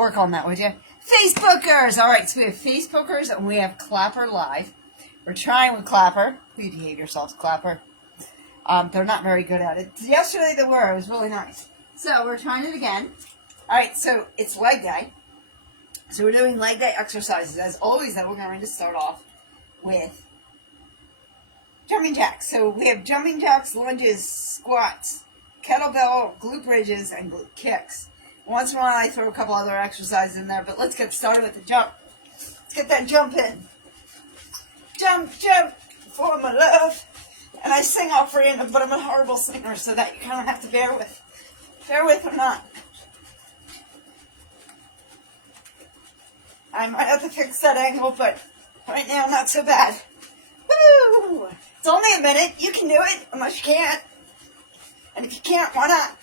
Work on that, would you? Facebookers! Alright, so we have Facebookers and we have Clapper Live. We're trying with Clapper. Please behave yourselves, Clapper. They're not very good at it. Yesterday they were. It was really nice. So we're trying it again. Alright, so it's leg day. So we're doing leg day exercises. As always, though, we're going to start off with jumping jacks. So we have jumping jacks, lunges, squats, kettlebell, glute bridges, and glute kicks. Once in a while, I throw a couple other exercises in there, but let's get started with the jump. Let's get that jump in. Jump, jump, for my love. And I sing off random, but I'm a horrible singer, so that you kind of have to bear with. Bear with or not. I might have to fix that angle, but right now, not so bad. Woo! It's only a minute. You can do it, unless you can't. And if you can't, why not?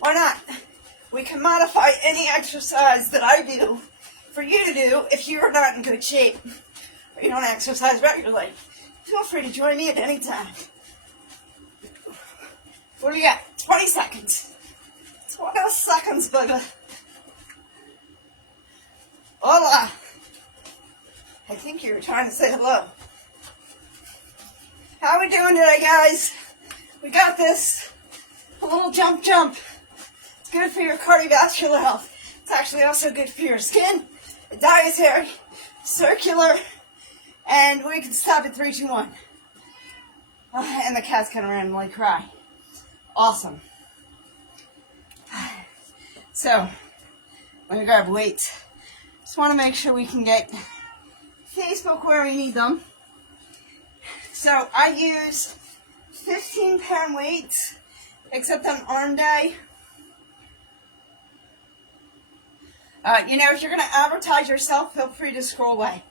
Why not? We can modify any exercise that I do for you to do if you're not in good shape or you don't exercise regularly. Feel free to join me at any time. What do we got? 20 seconds. 20 seconds, baby. Hola. I think you were trying to say hello. How are we doing today, guys? We got this. A little jump, jump. It's good for your cardiovascular health. It's actually also good for your skin, dietary, circular, and we can stop at 3, 2, 1. And the cat's gonna randomly cry. Awesome. So, I'm gonna grab weights. Just want to make sure we can get Facebook where we need them. So I use 15-pound weights, except on arm day. If you're going to advertise yourself, feel free to scroll away.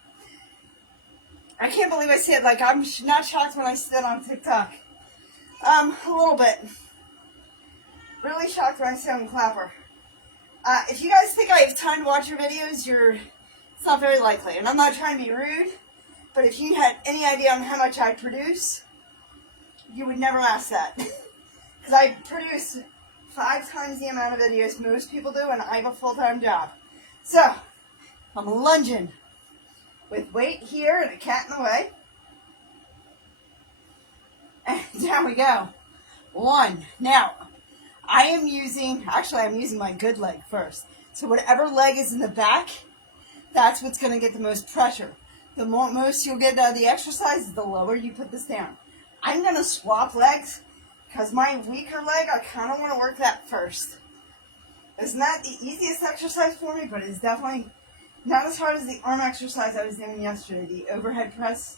I can't believe I said, I'm not shocked when I see that on TikTok. A little bit. Really shocked when I see it on Clapper. If you guys think I have time to watch your videos, it's not very likely. And I'm not trying to be rude, but if you had any idea on how much I produce, you would never ask that. Because I produce 5 times the amount of videos most people do, and I have a full-time job. So, I'm lunging with weight here and a cat in the way. And down we go. 1. Now, I'm using my good leg first. So whatever leg is in the back, that's what's going to get the most pressure. The most you'll get out of the exercise, the lower you put this down. I'm going to swap legs because my weaker leg, I kind of want to work that first. It's not the easiest exercise for me, but it's definitely not as hard as the arm exercise I was doing yesterday, the overhead press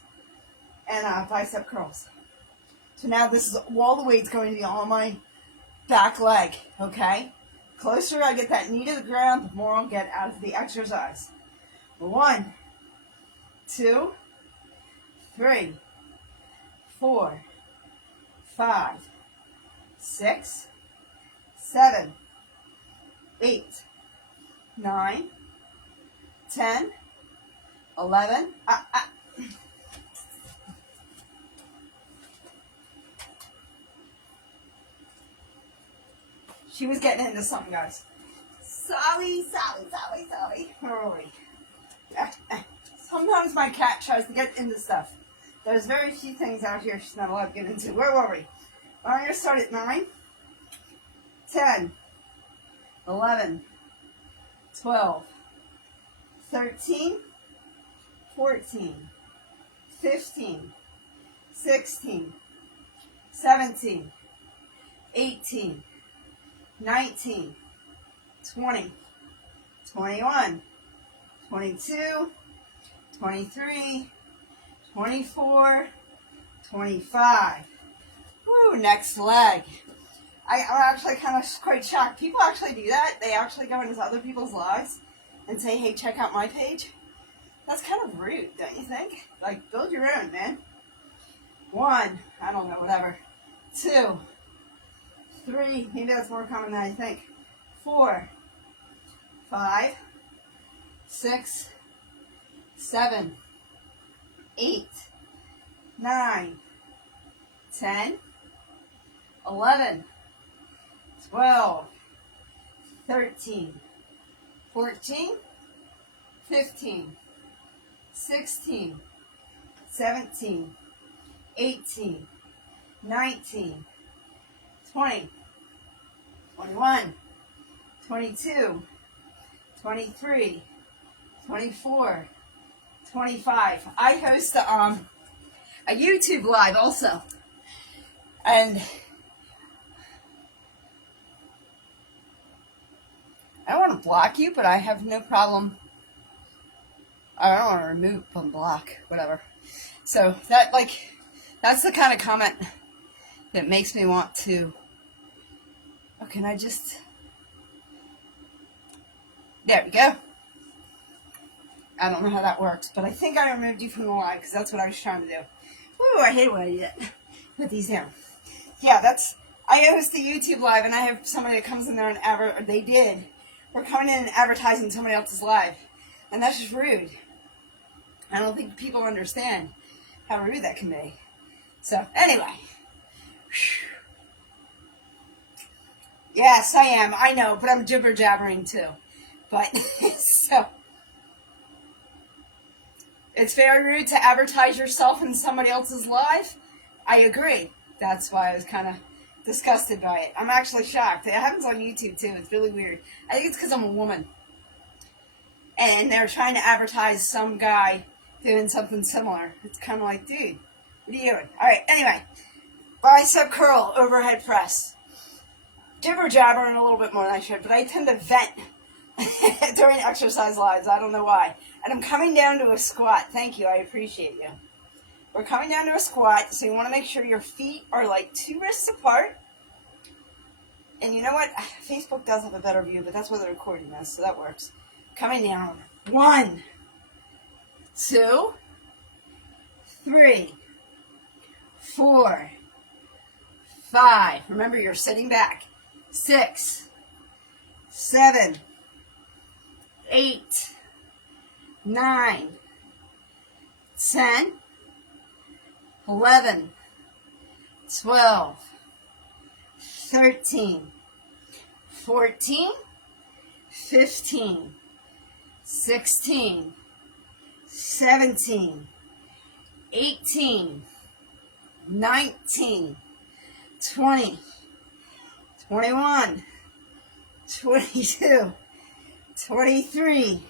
and bicep curls. So now this is all the weight's going to be on my back leg, okay? Closer I get that knee to the ground, the more I'll get out of the exercise. 1, 2, 3, 4, 5, 6, 7, 8, 9, 10, 11. She was getting into something, guys. Sorry. Where are we? Sometimes my cat tries to get into stuff. There's very few things out here she's not allowed to get into. Where were we? Well, I'm going to start at 9, 10, 11, 12, 13, 14, 15, 16, 17, 18, 19, 20, 21, 22, 23, 24, 25. Woo, next leg. I'm actually kind of quite shocked. People actually do that. They actually go into other people's lives and say, hey, check out my page. That's kind of rude, don't you think? Build your own, man. 1, I don't know, whatever. 2, 3, maybe that's more common than I think. 4, 5, 6, 7, 8, 9, 10, 11, 12, 13, 14, 15, 16, 17, 18, 19, 20, 21, 22, 23, 24, 25. I host a YouTube live also. And I don't want to block you, but I have no problem. I don't want to remove from block, whatever. So that's the kind of comment that makes me want to. Oh, can I just? There we go. I don't know how that works, but I think I removed you from the live because that's what I was trying to do. Ooh, I hate what I did. Put these down. Yeah, I host the YouTube live, and I have somebody that comes in there and we're coming in and advertising somebody else's live, and that's just rude. I don't think people understand how rude that can be. So, anyway. Yes, I am. I know, but I'm jibber-jabbering too. But, so. It's very rude to advertise yourself in somebody else's live. I agree. That's why I was kind of disgusted by it. I'm actually shocked. It happens on YouTube too. It's really weird. I think it's because I'm a woman. And they're trying to advertise some guy doing something similar. It's kind of like, dude, what are you doing? All right, anyway. Bicep curl, overhead press. Jibber-jabbering a little bit more than I should, but I tend to vent during exercise lives. I don't know why. And I'm coming down to a squat. Thank you. I appreciate you. We're coming down to a squat, so you want to make sure your feet are like 2 wrists apart. And you know what? Facebook does have a better view, but that's what the recording is, so that works. Coming down. 1, 2, 3, 4, 5. Remember, you're sitting back. 6, 7, 8, 9, 10, 11, 12, 13, 14, 15, 16, 17, 18, 19, 20, 21, 22, 23,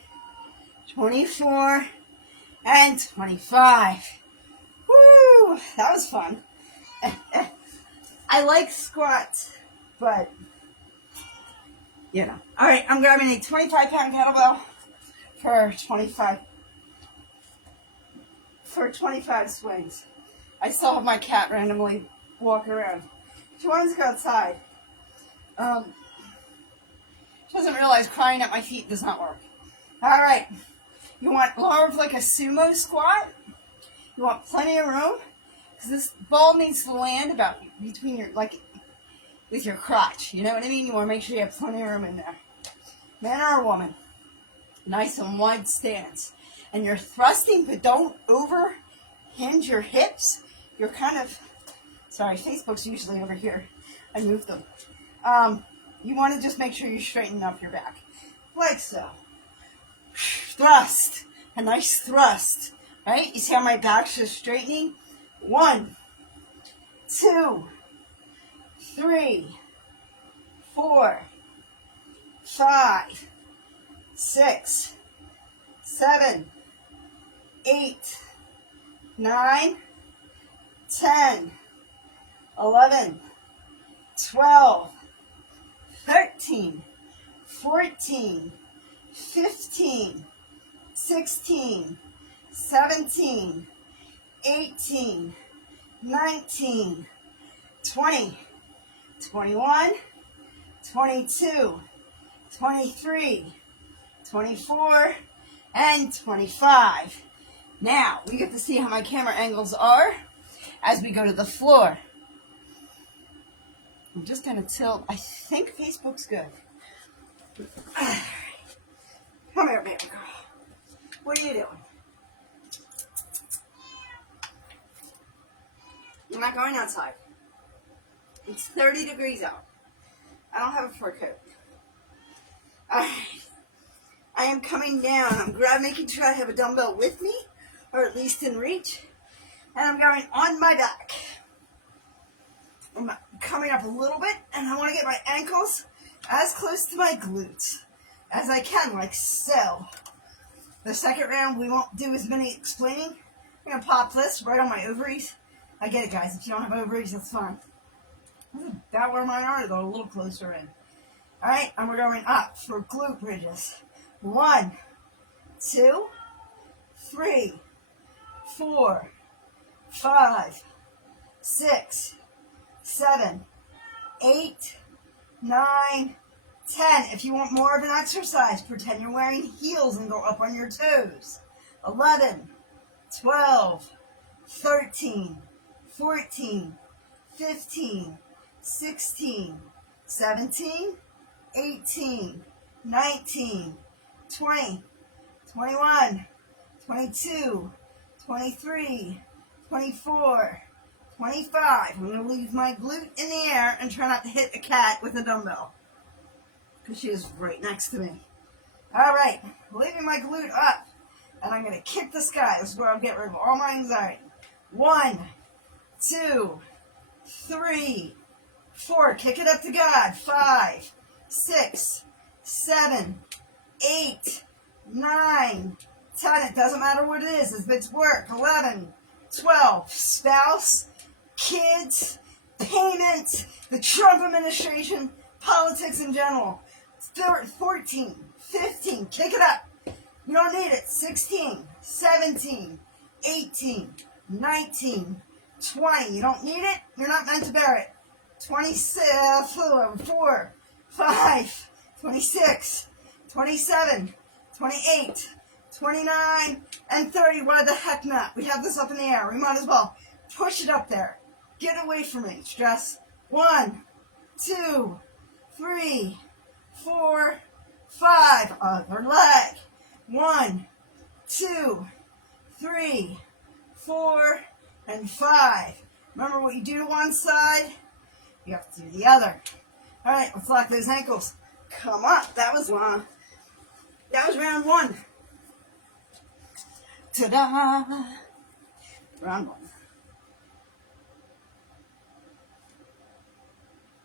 24, and 25. Woo! That was fun. I like squats, but, you know. All right, I'm grabbing a 25-pound kettlebell for 25 swings. I still have my cat randomly walk around. She wants to go outside. She doesn't realize crying at my feet does not work. All right. You want more of like a sumo squat. You want plenty of room. Because this ball needs to land about between your, with your crotch. You know what I mean? You want to make sure you have plenty of room in there. Man or woman. Nice and wide stance. And you're thrusting, but don't overhinge your hips. You're kind of, sorry, Facebook's usually over here. I moved them. You want to just make sure you straighten up your back. Like so. Thrust. A nice thrust. Right? You see how my back's just straightening? 1, 2, 3, 4, 5, 6, 7, 8, 9, 10, 11, 12, 13, 14, 15, 16, 17, 18, 19, 20, 21, 22, 23, 24, and 25. Now, we get to see how my camera angles are as we go to the floor. I'm just going to tilt. I think Facebook's good. Come here, baby girl. What are you doing? I'm not going outside. It's 30 degrees out. I don't have a fur coat. Alright. I am coming down. I'm making sure I have a dumbbell with me, or at least in reach. And I'm going on my back. I'm coming up a little bit, and I want to get my ankles as close to my glutes as I can, like so. The second round, we won't do as many explaining. I'm going to pop this right on my ovaries. I get it, guys. If you don't have ovaries, that's fine. About where mine are, though, a little closer in. All right, and we're going up for glute bridges. 1, 2, 3, 4, 5, 6, 7, 8, 9, 10. If you want more of an exercise, pretend you're wearing heels and go up on your toes. 11, 12, 13, 14, 15, 16, 17, 18, 19, 20, 21, 22, 23, 24, 25. I'm going to leave my glute in the air and try not to hit a cat with a dumbbell, because she is right next to me. All right, leaving my glute up, and I'm going to kick the sky. This is where I'll get rid of all my anxiety. 1, 2, 3, 4. Kick it up to God. 5, 6, 7, 8, 9, 10. It doesn't matter what it is. If it's work. 11, 12. Spouse, kids, payment, the Trump administration, politics in general. 14, 15. Kick it up. You don't need it. 16, 17, 18, 19, 20. You don't need it. You're not meant to bear it. 24, 5, 26, 27, 28, 29, and 30. Why the heck not? We have this up in the air. We might as well push it up there. Get away from me. Stress. 1, 2, 3, 4, 5. Other leg. 1, 2, 3, 4, and 5. Remember what you do to one side, you have to do the other. All right, let's lock those ankles. Come up. That was long. That was round 1. Ta-da! Round 1.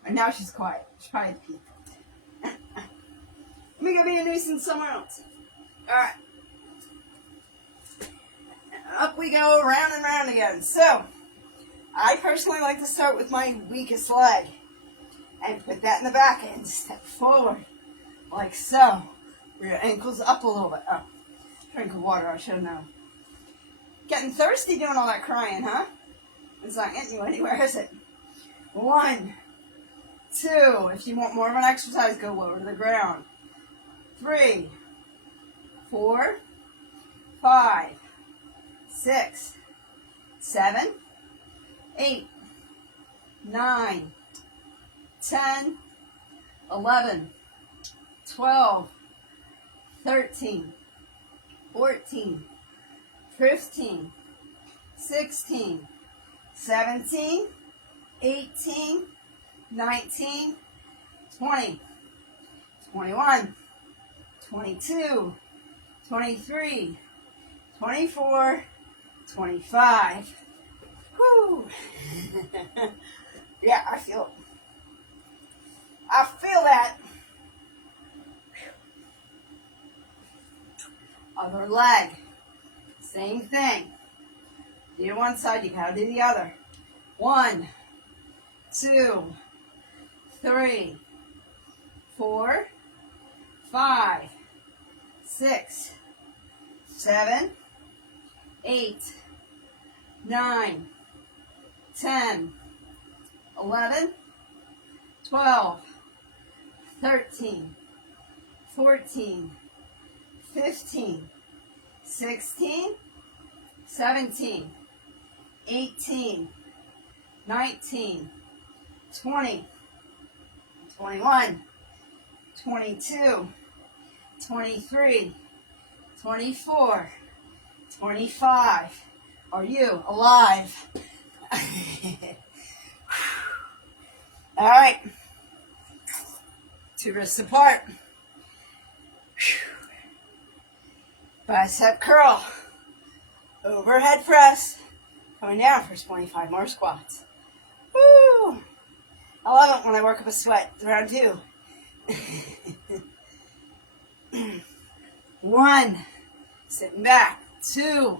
And now she's quiet. She's probably at the peak. Let me go be a nuisance somewhere else. All right. Up we go, round and round again. So, I personally like to start with my weakest leg and put that in the back and step forward like so. Bring your ankles up a little bit. Oh, drink of water, I should have known. Getting thirsty doing all that crying, huh? It's not getting you anywhere, is it? 1, 2. If you want more of an exercise, go lower to the ground. 3, 4, 5, 6, 7, 8, 9, 10, 11, 12, 13, 14, 15, 16, 17, 18, 19, 20, 21, 22, 23, 24, 25. Whew. Yeah, I feel it. I feel that. Other leg. Same thing. Do one side, you gotta do the other. 1, 2, 3, 4, 5, 6, 7, 8, 9, 10, 11, 12, 13, 14, 15, 16, 17, 18, 19, 20, 21, 22, 23, 24, 25. Are you alive? All right. 2 wrists apart. Bicep curl. Overhead press. Coming down for 25 more squats. Woo! I love it when I work up a sweat. Round 2. 1. Sitting back. 2.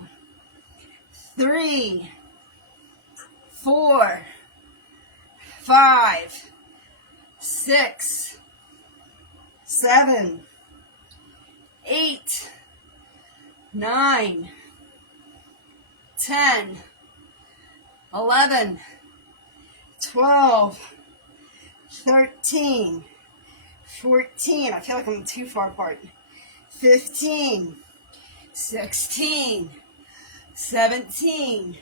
3. 4. 5. 6. 7. 8. 9. 10. 11. 12. 13. 14. I feel like I'm too far apart. 15. 16. 17.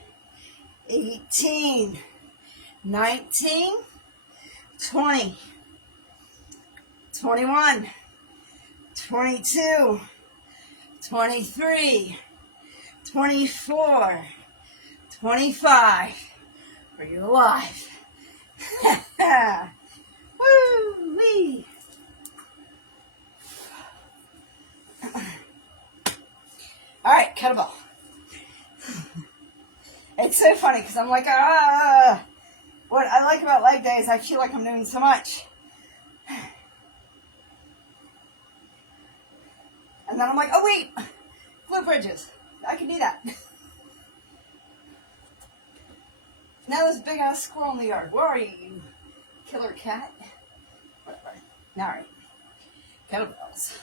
18. 19. 20. 21. 22. 23. 24. 25. Are you alive? Woo-wee. All right, kettlebell. It's so funny because I'm like, what I like about leg day is I feel like I'm doing so much. And then I'm like, oh wait, glute bridges. I can do that. Now there's a big ass squirrel in the yard. Where are you, you killer cat? Whatever. All right. Kettlebells.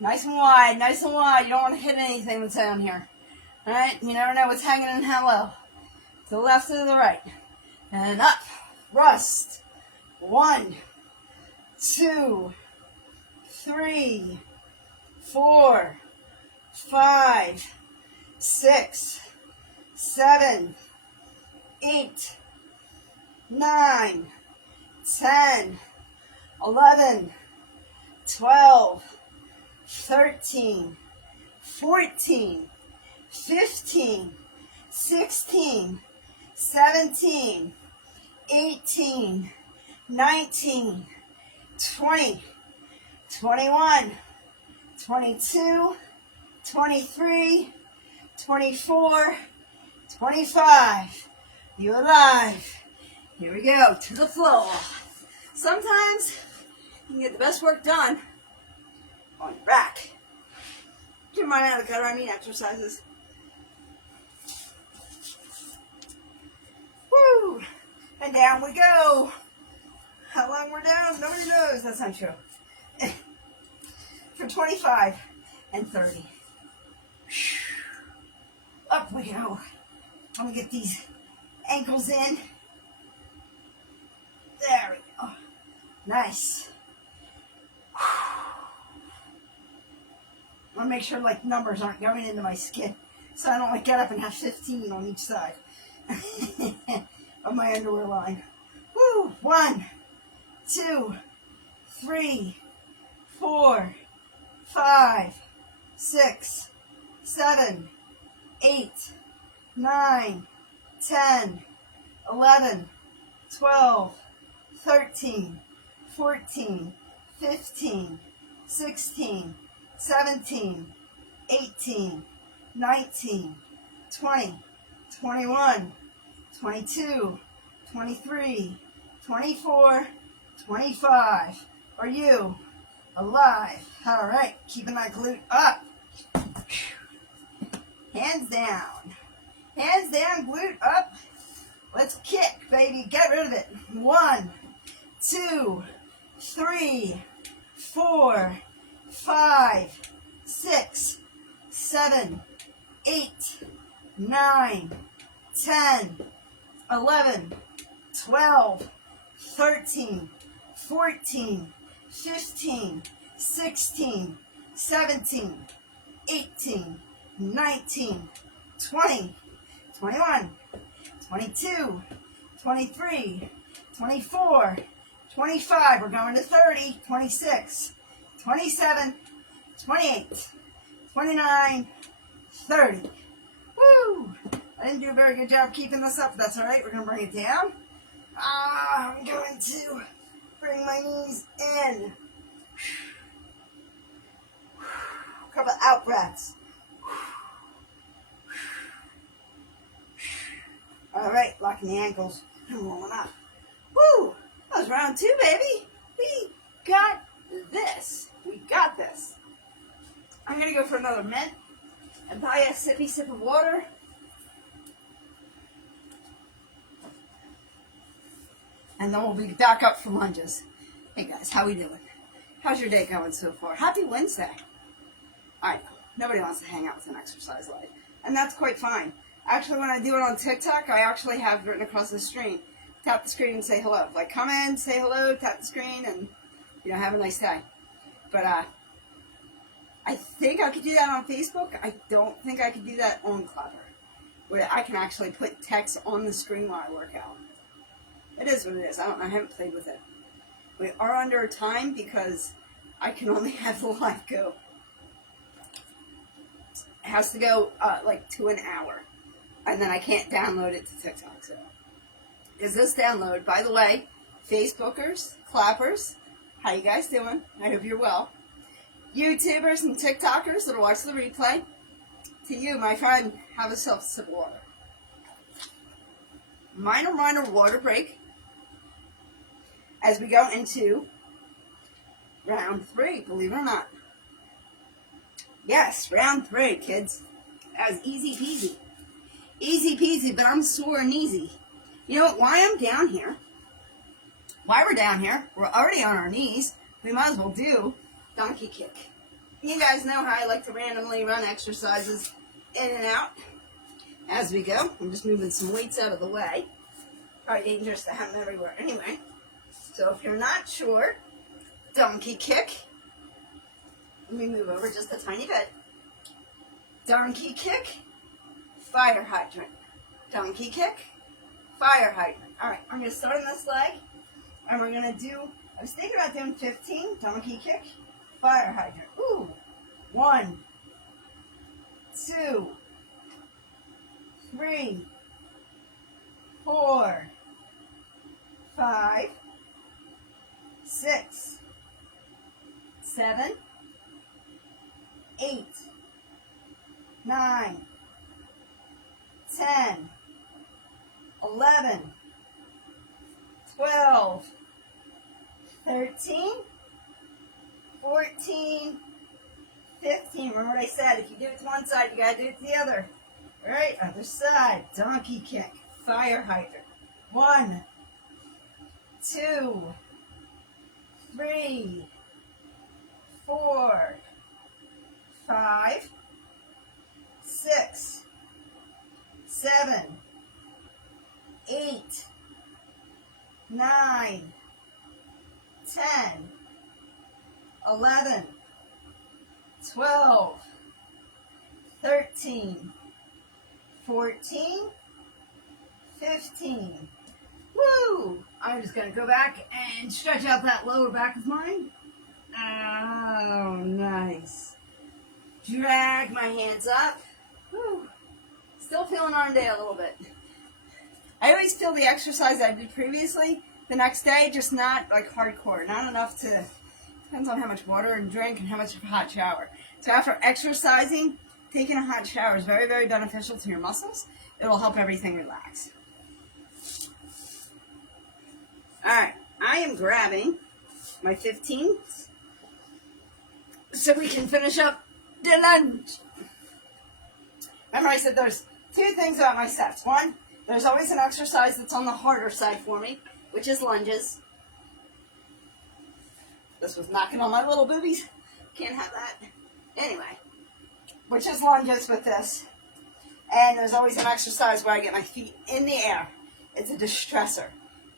Nice and wide, nice and wide. You don't want to hit anything that's down here. All right? You never know what's hanging in how low. To the left or the right. And up. Rust. 1, 2, 3, 4, 5, 6, 7, 8, 9, 10, 11, 12, 13, 14, 15, 16, 17, 18, 19, 20, 21, 22, 23, 24, 25. You alive. Here we go, to the floor. Sometimes you can get the best work done on your back. Keep in mind how to cut around me exercises. Woo! And down we go. How long we're down, nobody knows. That's not true. For 25 and 30. Up we go. I'm gonna get these ankles in. There we go. Nice. I want to make sure like numbers aren't going into my skin, so I don't like get up and have 15 on each side of my underwear line. Woo! 1, 2, 3, 4, 5, 6, 7, 8, 9, 10, 11, 12, 13, 14, 15, 16, 17, 18, 19, 20, 21, 22, 23, 24, 25. Are you alive? All right, keeping that glute up. Hands down. Hands down, glute up. Let's kick, baby. Get rid of it. 1, 2, 3, 4, 5, 6, 7, 8, 9, 10, 11, 12, 13, 14, 15, 16, 17, 18, 19, 20, 21, 22, 23, 24, 25. We're going to 30, 26, 27, 28, 29, 30. Woo! I didn't do a very good job keeping this up. That's all right. We're going to bring it down. I'm going to bring my knees in. A couple out breaths. All right, locking the ankles and rolling up. Woo! That was round 2, baby. We got this. We got this. I'm going to go for another mint and buy a sippy sip of water. And then we'll be back up for lunges. Hey guys, how we doing? How's your day going so far? Happy Wednesday. I know, nobody wants to hang out with an exercise life. And that's quite fine. Actually, when I do it on TikTok, I actually have written across the screen, tap the screen and say hello. Like, come in, say hello, tap the screen, and, have a nice day. But, I think I could do that on Facebook. I don't think I could do that on Clapper, where I can actually put text on the screen while I work out. It is what it is. I don't know. I haven't played with it. We are under time because I can only have the live go. It has to go to an hour. And then I can't download it to TikTok. So, is this download? By the way, Facebookers, Clappers, how you guys doing? I hope you're well. YouTubers and TikTokers that'll watch the replay. To you, my friend, have yourself a sip of water. Minor water break as we go into round 3, believe it or not. Yes, round 3, kids. That was easy peasy. Easy peasy, but I'm sore and easy. You know what? Why I'm down here, why we're down here, we're already on our knees. We might as well do donkey kick. You guys know how I like to randomly run exercises in and out as we go. I'm just moving some weights out of the way. Probably dangerous to have them everywhere anyway. So if you're not sure, donkey kick. Let me move over just a tiny bit. Donkey kick. Fire hydrant. Donkey kick. Fire hydrant. Alright, I'm going to start on this leg. And we're going to do, I was thinking about doing 15. Donkey kick. Fire hydrant. Ooh. 1, 2, 3, 4, 5, 6, 7, 8, 9, 10, 11, 12, 13, 14, 15. Remember what I said, if you do it to one side, you gotta do it to the other. All right, other side. Donkey kick. Fire hydrant. 1, 2, 3, 4, 5, 6, 7, 8, 9, 10, 11, 12, 13, 14, 15. Woo! I'm just going to go back and stretch out that lower back of mine. Oh, nice. Drag my hands up. Woo. Still feeling arm day a little bit. I always feel the exercise I did previously the next day, just not like hardcore. Not enough to, depends on how much water and drink and how much of a hot shower. So after exercising, taking a hot shower is very, very beneficial to your muscles. It'll help everything relax. Alright, I am grabbing my 15s so we can finish up the lunge. Remember I said there's 2 things about my sets. 1, there's always an exercise that's on the harder side for me, which is lunges. This was knocking on my little boobies. Can't have that. Anyway, which is lunges with this. And there's always an exercise where I get my feet in the air. It's a distressor.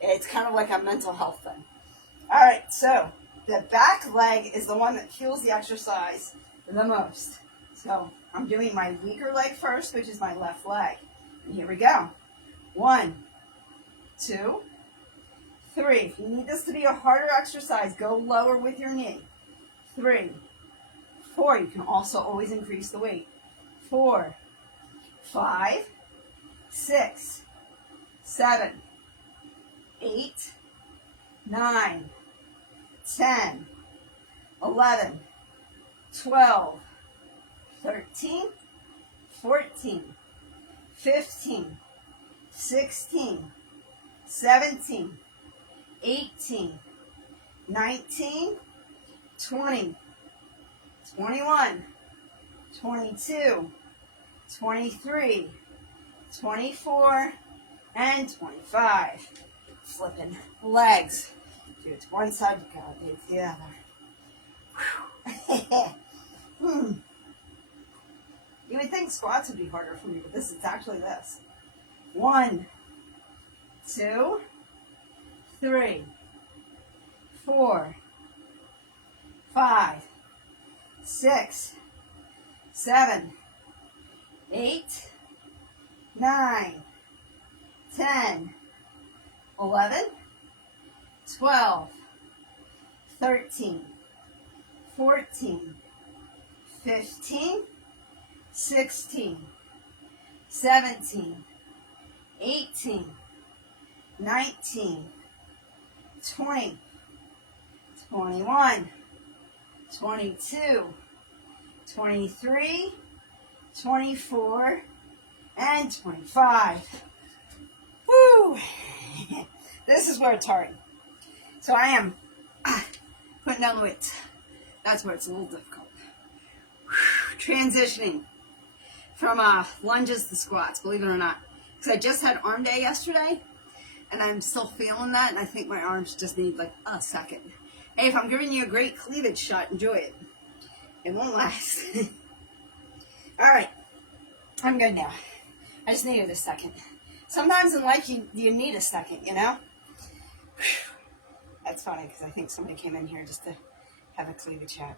It's kind of like a mental health thing. All right, so the back leg is the one that fuels the exercise the most. So I'm doing my weaker leg first, which is my left leg. And here we go. 1, 2, 3. If you need this to be a harder exercise, go lower with your knee. 3, 4. You can also always increase the weight. 4, 5, 6, 7, 8, 9, 10, 11, 12, 13, 14, 15, 16, 17, 18, 19, 20, 21, 22, 23, 24, and 25. Flipping legs. Do it to one side, you gotta do it to the other. You would think squats would be harder for me, but this is actually this. 1, 2, 3, 4, 5, 6, 7, 8, 9, 10, 11, 12, 13, 14, 15, 16, 17, 18, 19, 20, 21, 22, 23, 24, and 25. Woo! This is where it's hard. So I am putting down the weights. That's where it's a little difficult. Transitioning from lunges to squats, believe it or not. Because I just had arm day yesterday, and I'm still feeling that, and I think my arms just need like a second. Hey, if I'm giving you a great cleavage shot, enjoy it. It won't last. All right, I'm good now. I just needed a second. Sometimes in life you need a second, you know? That's funny because I think somebody came in here just to have a cleavage shot.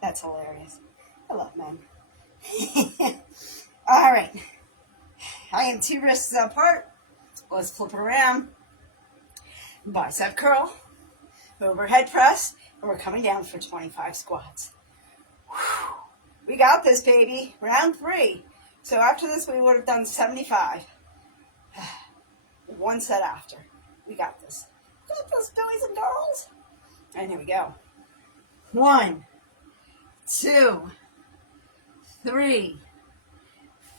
That's hilarious. I love men. All right. I am 2 wrists apart. Let's flip it around. Bicep curl. Overhead press. And we're coming down for 25 squats. Whew. We got this, baby. Round 3. So after this, we would have done 75. 1 set after. We got this. Got this, boys and girls. And here we go. 1, 2, 3,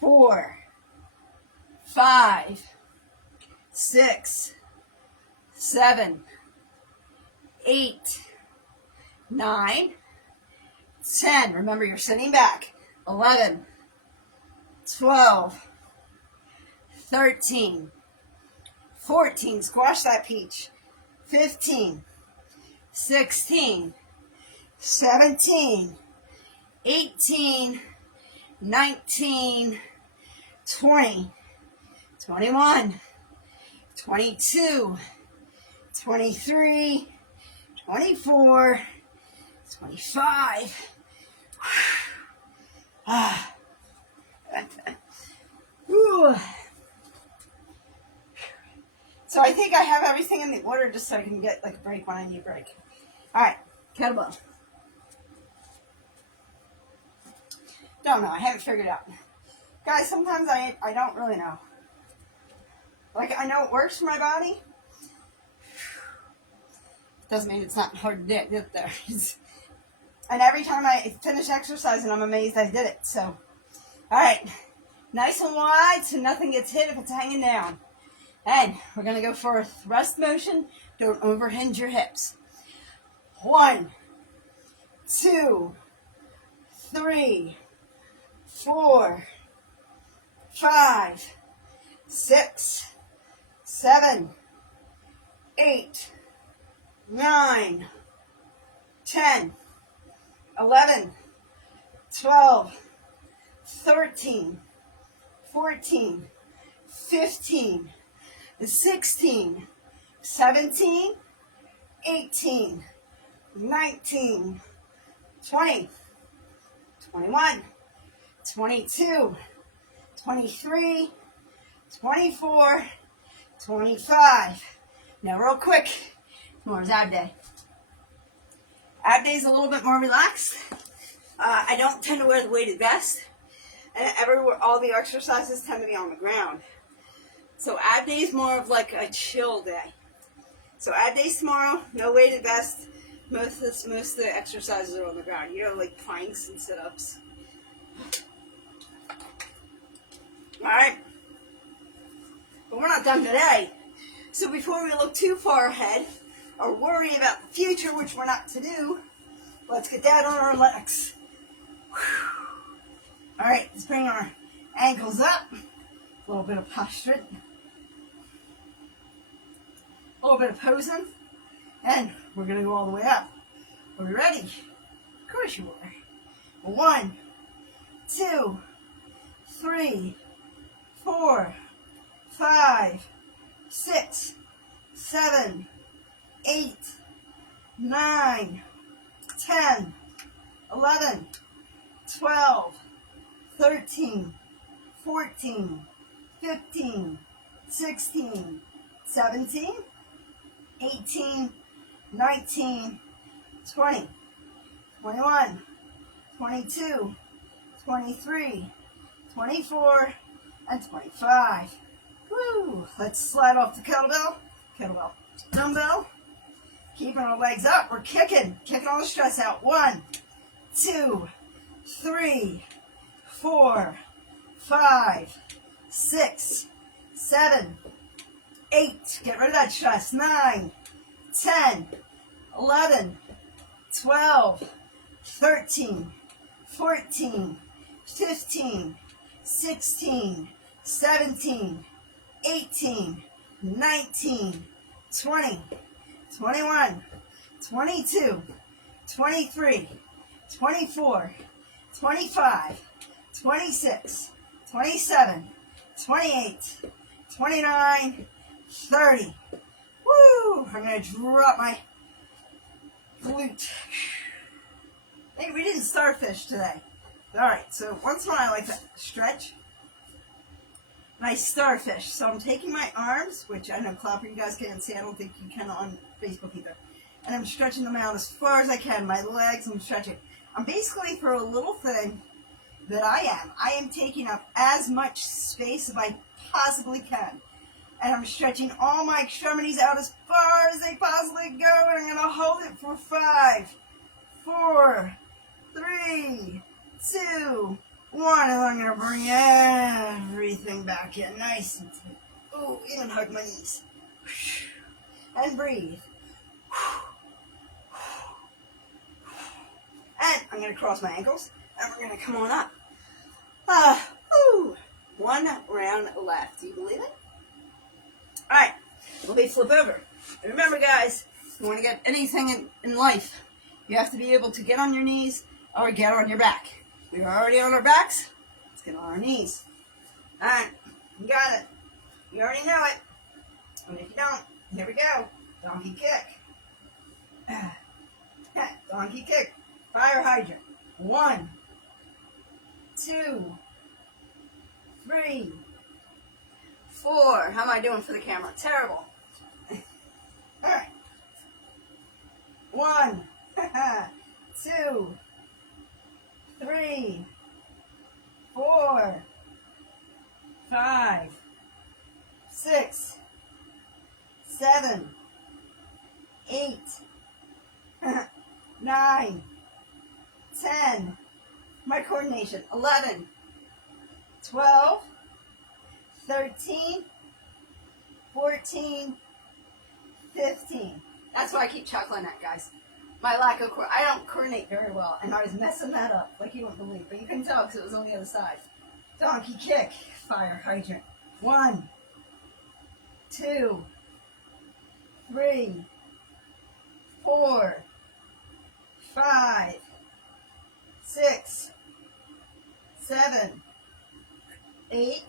4, 5, 6, 7, 8, 9, 10. Remember, you're sitting back. 11, 12, 13, 14. Squash that peach. 15, 16, 17, 18, 19, 20, 21, 22, 23, 24, 25. So I think I have everything in the order just so I can get like a break when I need a break. All right, kettlebell. Don't know. I haven't figured it out. Guys, sometimes I don't really know. Like, I know it works for my body. Doesn't mean it's not hard to get there. And every time I finish exercising, I'm amazed I did it. So, all right. Nice and wide so nothing gets hit if it's hanging down. And we're going to go for a thrust motion. Don't overhinge your hips. 1, 2, 3, 4, 5, 6, 7, 8, 9, 10, 11, 12, 13, 14, 15, 16, 17, 18, 19, 20, 21, 22, 23, 24, 25. Now real quick, tomorrow's ab day. Ab day is a little bit more relaxed. I don't tend to wear the weighted vest. And all the exercises tend to be on the ground. So ab day is more of like a chill day. So ab day tomorrow, no weighted vest. Most of the exercises are on the ground. You know, like planks and sit-ups. All right. But we're not done today. So before we look too far ahead or worry about the future, which we're not to do, let's get down on our legs. All right, let's bring our ankles up. A little bit of posture. A little bit of posing. And we're going to go all the way up. Are we ready? Of course you are. 1, 2, 3, 4, 5, 6, 7, 8, 9, 10, 11, 12, 13, 14, 15, 16, 17, 18, 19, 20, 21, 22, 23, 24, and 25. Woo! Let's slide off the kettlebell, dumbbell. Keeping our legs up. We're kicking all the stress out. 1, 2, 3, 4, 5, 6, 7, 8. Get rid of that stress. 9, 10, 11, 12, 13, 14, 15, 16, 17, 18, 19, 20, 21, 22, 23, 24, 25, 26, 27, 28, 29, 30. Woo! I'm going to drop my glute. Hey, we didn't starfish today. Alright, so once in a while I like to stretch. Nice starfish. So I'm taking my arms, which I know Clapper, you guys can't see. I don't think you can on Facebook either. And I'm stretching them out as far as I can. My legs, I'm stretching. I'm basically, for a little thing that I am taking up as much space as I possibly can. And I'm stretching all my extremities out as far as they possibly go. And I'm going to hold it for 5, 4, 3, 2, 1. And I'm going to bring everything back in nice and tight. Ooh, even hug my knees. And breathe. And I'm going to cross my ankles. And we're going to come on up. One round left. Do you believe it? Alright, let me flip over. And remember, guys, if you want to get anything in life, you have to be able to get on your knees or get on your back. We're already on our backs. Let's get on our knees. Alright, you got it. You already know it. And if you don't, here we go. Donkey kick. Donkey kick. Fire hydrant. 1, 2, 3, 4. How am I doing for the camera? Terrible. Alright. 1, 2, 3, 4, 5, 6, 7, 8, 9, 10. My coordination. 11, 12, 13, 14, 15. That's why I keep chuckling at, guys. My lack of I don't coordinate very well, and I was messing that up like you wouldn't believe. But you can tell because it was on the other side. Donkey kick. Fire hydrant. 1, 2, 3, 4, 5, 6, 7, 8,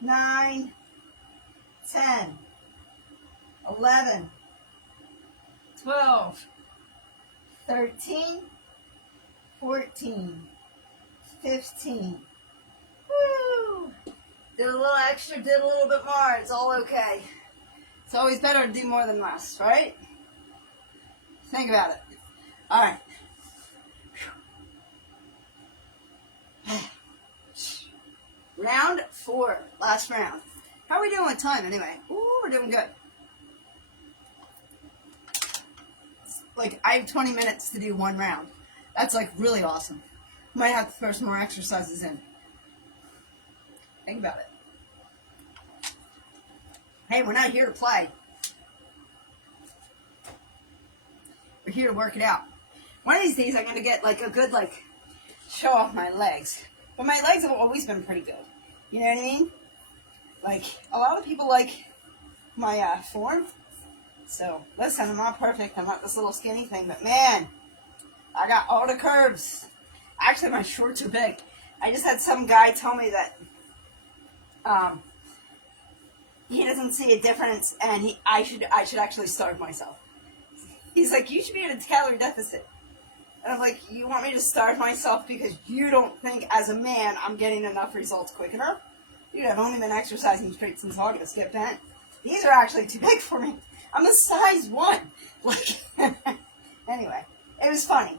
9, 10, 11, 12, 13, 14, 15. Woo! Did a little extra, did a little bit more. It's all okay. It's always better to do more than less, right? Think about it. All right. Round 4, last round. How are we doing with time anyway? Ooh, we're doing good. Like, I have 20 minutes to do one round. That's like really awesome. Might have to throw some more exercises in. Think about it. Hey, we're not here to play. We're here to work it out. One of these days I'm going to get like a good show off my legs. But my legs have always been pretty good. You know what I mean? Like, a lot of people like my form. So, listen, I'm not perfect. I'm not this little skinny thing. But man, I got all the curves. Actually, my shorts are big. I just had some guy tell me that he doesn't see a difference, and I should actually starve myself. He's like, you should be in a calorie deficit. And I'm like, you want me to starve myself because you don't think as a man I'm getting enough results quick enough? Dude, I've only been exercising straight since August. Get bent. These are actually too big for me. I'm a size 1. Like, anyway, it was funny.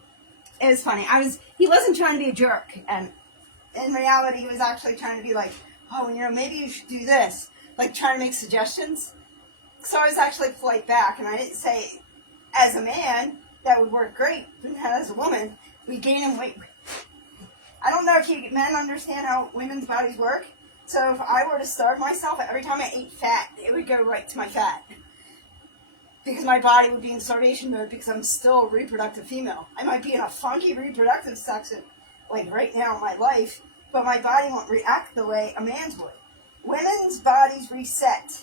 It was funny. He wasn't trying to be a jerk, and in reality, he was actually trying to be like, oh, maybe you should do this. Like, trying to make suggestions. So I was actually polite back, and I didn't say, as a man, that would work great, but as a woman, we gain in weight. I don't know if you men understand how women's bodies work. So if I were to starve myself, every time I ate fat, it would go right to my fat. Because my body would be in starvation mode because I'm still a reproductive female. I might be in a funky reproductive section, like right now in my life, but my body won't react the way a man's would. Women's bodies reset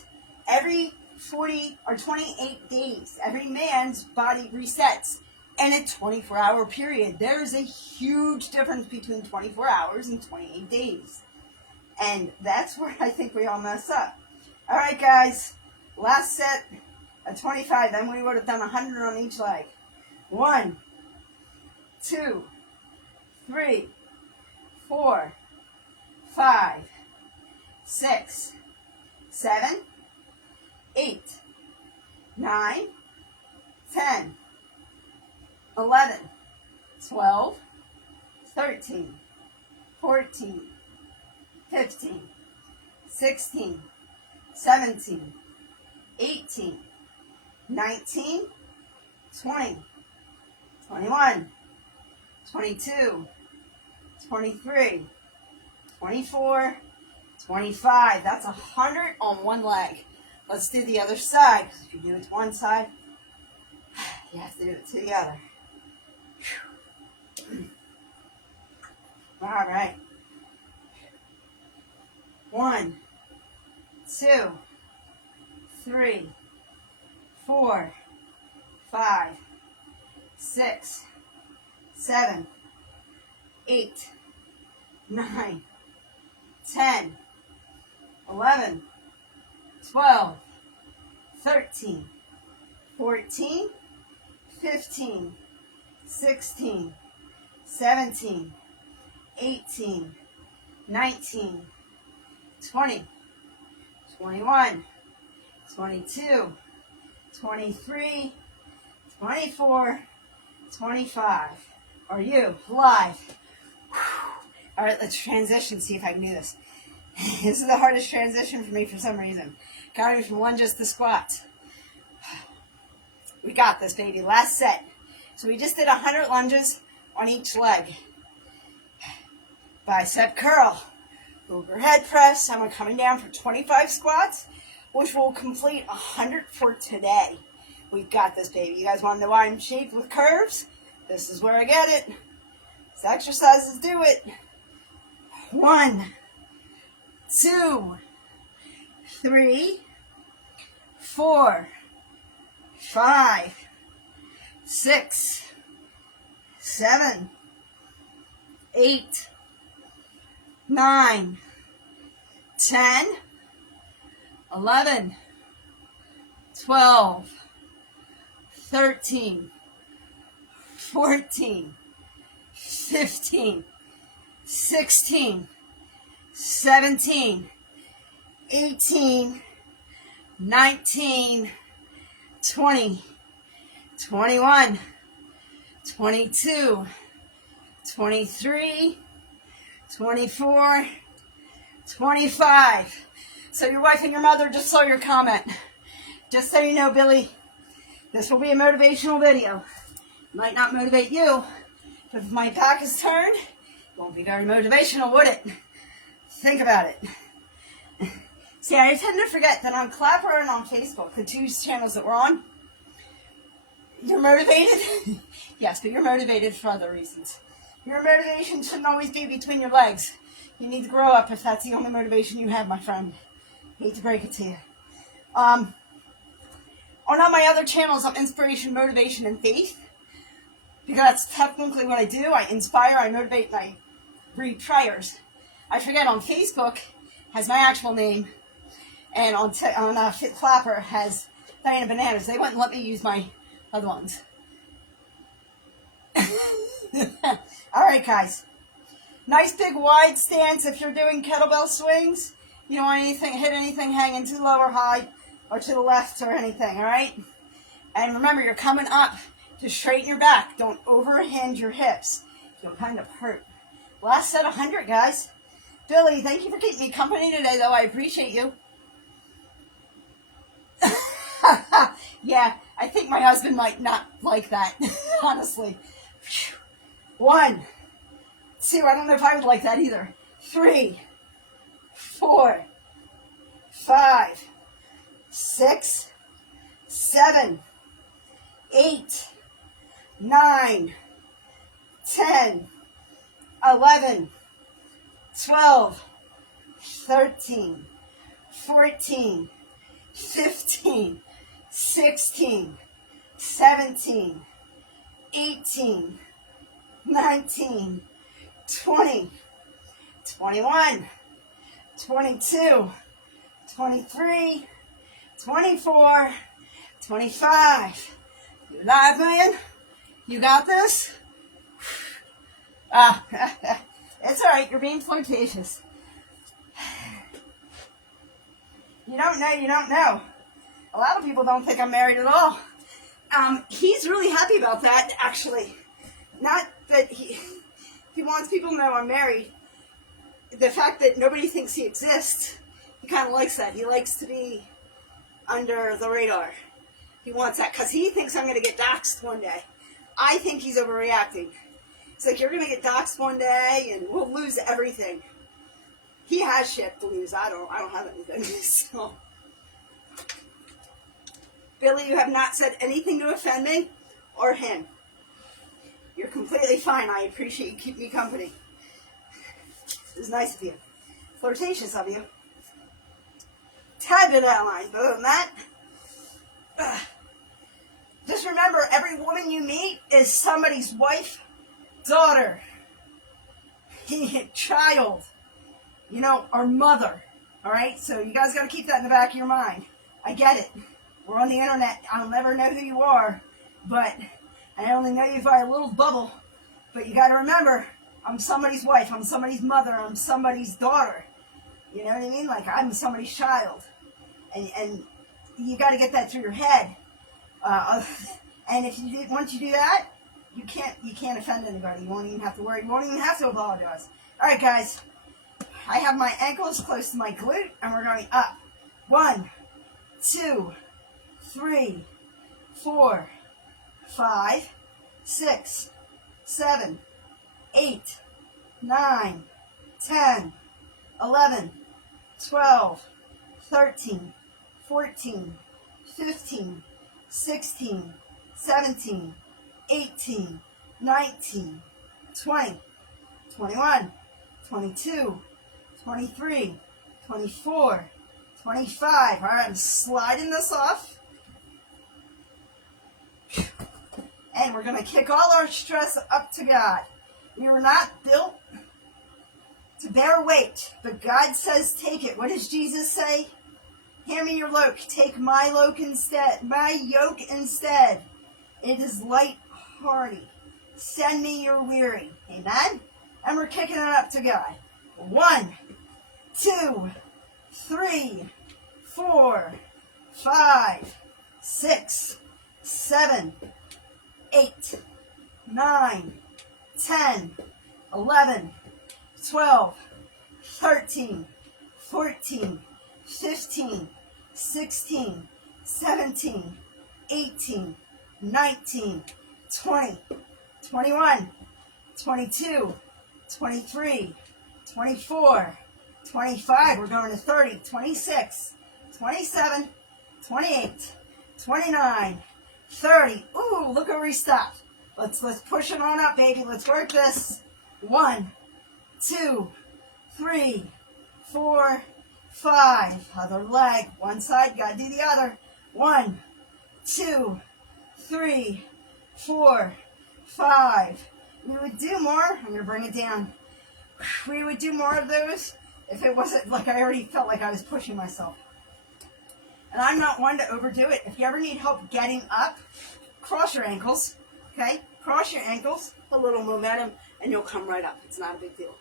every 40 or 28 days. Every man's body resets in a 24-hour period. There is a huge difference between 24 hours and 28 days. And that's where I think we all mess up. All right, guys. Last set of 25. Then we would have done 100 on each leg. 1, 2, 3, 4, 5, 6, 7, 8, 9, 10, 11, 12, 13, 14, 15, 16, 17, 18, 19, 20, 21, 22, 23, 24, 25. That's 100 on one leg. Let's do the other side, because if you do it to one side, you have to do it to the other. All right. 1, 2, 3, 4, 5, 6, 7, 8, 9, 10, 11, 12, 13, 14, 15, 16, 17, 18, 19, 20, 21, 22, 23, 24, 25. Are you live? All right, let's transition, see if I can do this. This is the hardest transition for me for some reason. Got me from lunges to squats. We got this, baby. Last set. So we just did 100 lunges on each leg. Bicep curl. Overhead press. And we're coming down for 25 squats, which will complete 100 for today. We got this, baby. You guys want to know why I'm shaped with curves? This is where I get it. These exercises do it. 1, 2, 3, 4, 5, 6, 7, 8, 9, 10, 11, 12, 13, 14, 15, 16, 17, 18, 19, 20, 21, 22, 23, 24, 25. So your wife and your mother just saw your comment. Just so you know, Billy, this will be a motivational video. Might not motivate you, but if my back is turned, it won't be very motivational, would it? Think about it. See, I tend to forget that on Clapper and on Facebook, the two channels that we're on, you're motivated. Yes, but you're motivated for other reasons. Your motivation shouldn't always be between your legs. You need to grow up if that's the only motivation you have, my friend. Hate to break it to you. On all my other channels, I'm inspiration, motivation, and faith. Because that's technically what I do. I inspire, I motivate, and I read prayers. I forget on Facebook has my actual name, and on Fit Clapper has Diana Bananas. They wouldn't let me use my other ones. All right, guys. Nice big wide stance if you're doing kettlebell swings. You don't want hit anything hanging too low or high or to the left or anything, all right? And remember, you're coming up to straighten your back. Don't overhinge your hips. You'll kind of hurt. Last set 100, guys. Billy, thank you for keeping me company today, though. I appreciate you. Yeah, I think my husband might not like that, honestly. 1, 2, I don't know if I would like that either. 3, 4, 5, 6, 7, 8, 9, 10, 11, 12, 13, 14, 15, 16, 17, 18, 19, 20, 21, 22, 23, 24, 25. You live, man? You got this? It's all right. You're being flirtatious. You don't know, you don't know. A lot of people don't think I'm married at all. He's really happy about that, actually. Not that he wants people to know I'm married. The fact that nobody thinks he exists, he kind of likes that. He likes to be under the radar. He wants that because he thinks I'm going to get doxxed one day. I think he's overreacting. It's like, you're going to get doxxed one day and we'll lose everything. He has shit to lose. I don't have anything. So, Billy, you have not said anything to offend me or him. You're completely fine. I appreciate you keeping me company. It was nice of you. Flirtatious of you. Tad bit out of line. But other than that, just remember, every woman you meet is somebody's wife, daughter, child, or mother. All right? So you guys got to keep that in the back of your mind. I get it. We're on the internet. I'll never know who you are, but I only know you by a little bubble. But you got to remember, I'm somebody's wife. I'm somebody's mother. I'm somebody's daughter. You know what I mean? Like, I'm somebody's child. And you got to get that through your head. And if you once you do that, you can't offend anybody. You won't even have to worry. You won't even have to apologize. All right, guys. I have my ankles close to my glute, and we're going up. 1, 2, 3, 4, 5, 6, 7, 8, 9, 10, 11, 12, 13, 14, 15, 16, 17, 18, 19, 20, 21, 22, 23, 24, 25. All right, I'm sliding this off. And we're going to kick all our stress up to God. We were not built to bear weight, but God says take it. What does Jesus say? Hand me your yoke. Take my yoke instead. It is light hearty. Send me your weary. Amen? And we're kicking it up to God. 1, 2, 3, 4, 5, 6, 7, 8, 9, 10, 11, 12, 13, 14, 15, 16, 17, 18, 19, 20, 21, 22, 23, 24, 25, we're going to 30, 26, 27, 28, 29, 30. Ooh, look where we stopped. Let's push it on up, baby. Let's work this. 1, 2, 3, 4, 5. Other leg. One side, gotta do the other. 1, 2, 3, 4, 5. We would do more. I'm gonna bring it down. We would do more of those if it wasn't like I already felt like I was pushing myself. And I'm not one to overdo it. If you ever need help getting up, cross your ankles, okay? Cross your ankles, a little momentum, and you'll come right up. It's not a big deal.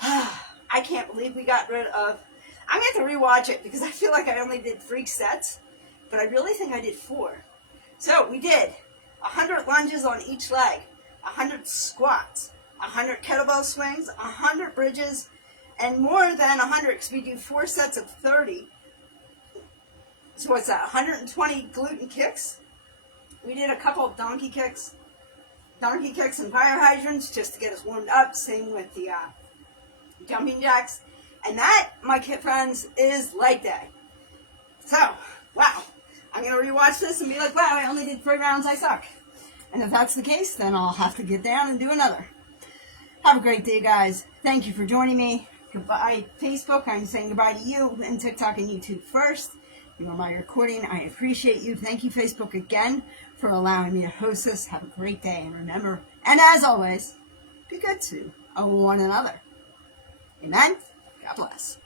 I can't believe we got rid of... I'm going to have to rewatch it because I feel like I only did 3 sets, but I really think I did 4. So we did 100 lunges on each leg, 100 squats, 100 kettlebell swings, 100 bridges, and more than 100 because we do 4 sets of 30. So what's that, 120 gluten kicks? We did a couple of donkey kicks and fire hydrants just to get us warmed up. Same with the jumping jacks. And that, my friends, is leg day. So, wow. I'm going to rewatch this and be like, wow, I only did 3 rounds, I suck. And if that's the case, then I'll have to get down and do another. Have a great day, guys. Thank you for joining me. Goodbye, Facebook. I'm saying goodbye to you, and TikTok and YouTube first. You are my recording. I appreciate you. Thank you, Facebook, again for allowing me to host this. Have a great day. And remember, and as always, be good to one another. Amen? God bless.